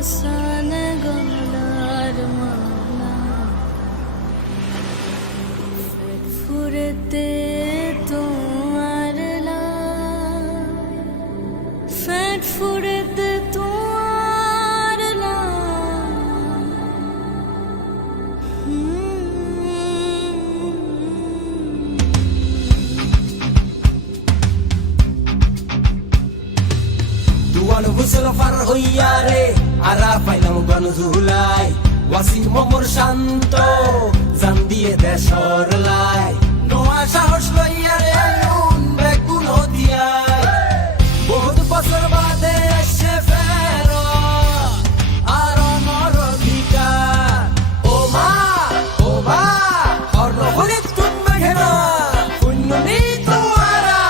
আসান গলার মালা পেট ফুরেতে তোমার পেট ফুরেতে তোমার Tuan husul far hoyare ara painam gan zulai wasi momor shanto zandie deshor lai noa sahos loyare nun bekun hodiai bahut bosor bade eshe fero ar amar adhikar o ba orno holit tun meghena punnoni tuara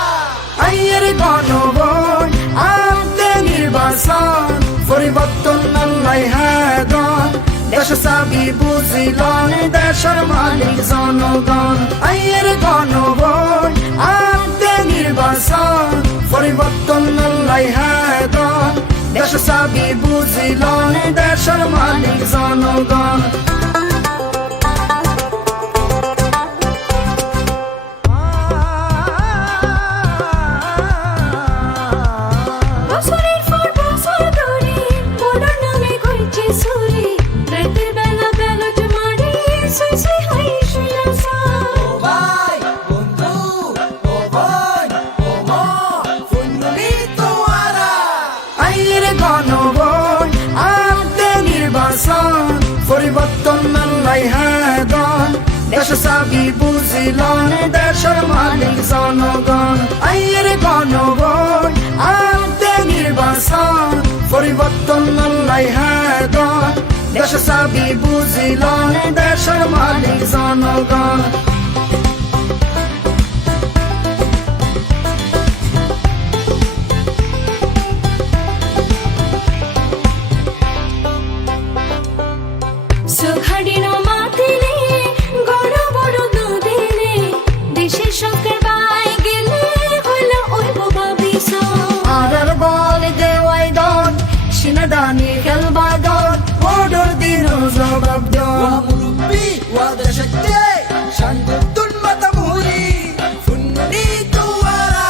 আইয়ের গণবন আনতে নির্বাচন পরিবর্তন আল্লাহ হাদন দেশ চাবি বুঝিলন দেশের মালিক জনগণ আইয়ের গণবন আনতে নির্বাচন পরিবর্তন আল্লাহ হাদন দেশ চাবি বুঝিলন দেশের মালিক জনগণ বছরের পর বছর ধরে ওনার নামে কইছে সুরি রাতের বেলা ব্যালট মারি সুই সুই হই শুইলাসা ভাই বন্ধু ও বোন ও মা পুন্ননি তোয়ারা আইয়ের গণবন আনতে নির্বাচন পরিবর্তন আল্লাহ হাদন দেশ চাবি বুঝিলন দেশের মালিক জনগণ আইয়ের গণবন আনতে নির্বাচন পরিবর্তন আল্লাহ হাদন দেশ চাবি বুঝিলন দেশের মালিক জনগণ সুখাড়ির মাতিলে গড় বড় দুদিনে দেশের সরকার বাই গেলে হলো ওই বাবা বিসা আদার বল দেওয়াই দন সিনাদানি খেলবা দন অর্ডার দিন জবাব দন মুরব্বি ওয়াদা শক্তি শান্ততুন মাতামুরি পুন্ননি তোয়ারা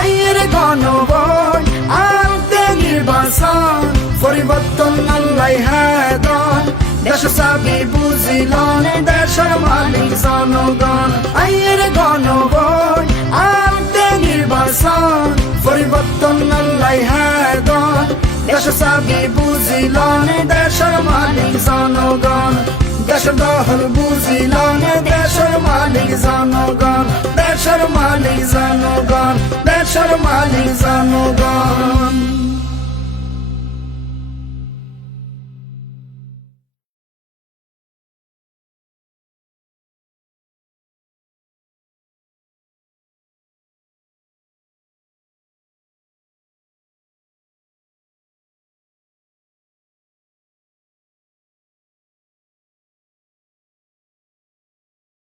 আইয়ের গণবন আনতে নির্বাচন পরিবর্তন আল্লাহ হাদন দেশ চাবি বুঝিলন দেশের মালিক জনগণ আইয়ের গণবন আনতে নির্বাচন পরিবর্তন আল্লাহ হাদন দেশ চাবি বুঝিলন দেশের মালিক জনগণ দেশ দহল বুঝিলন দেশের মালিক জনগণ দেশের মালিক জনগণ দেশের মালিক জনগণ